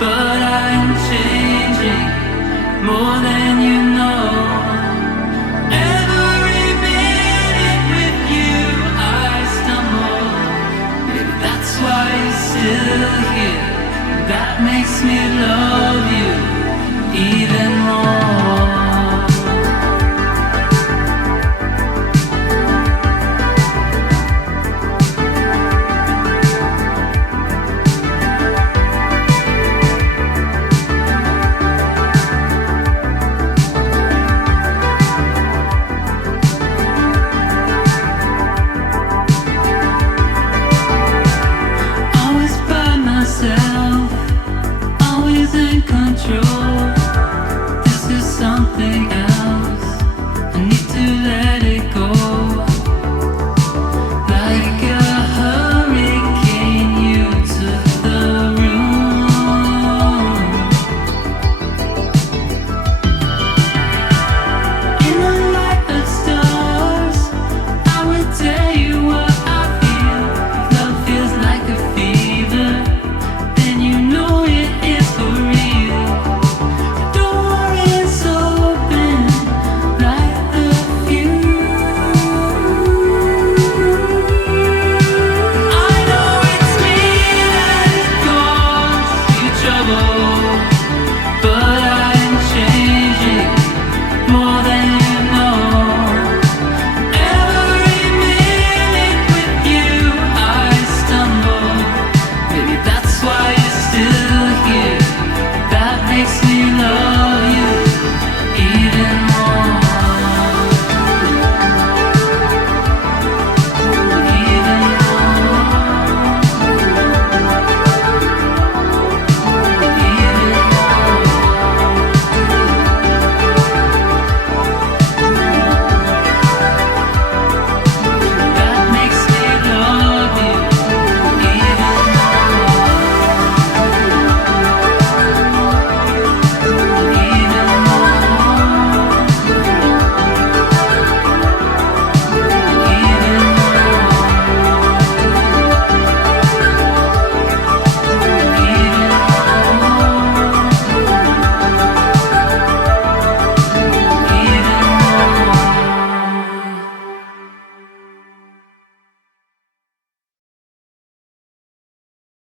but I'm changing more than you know. Every minute with you I stumble. Maybe that's why you're still here. That makes me love you even more. Always by myself, always in control. This is something else, I need to let it go. Like a hurricane, you took the room. In the light of stars, I would tell you what I feel. Love feels like a fever, then you know it is for real. The door is open like the I know it's me that caused you trouble, but I'm changing more than you know. Every minute with you I stumble. Maybe that's why you're still here.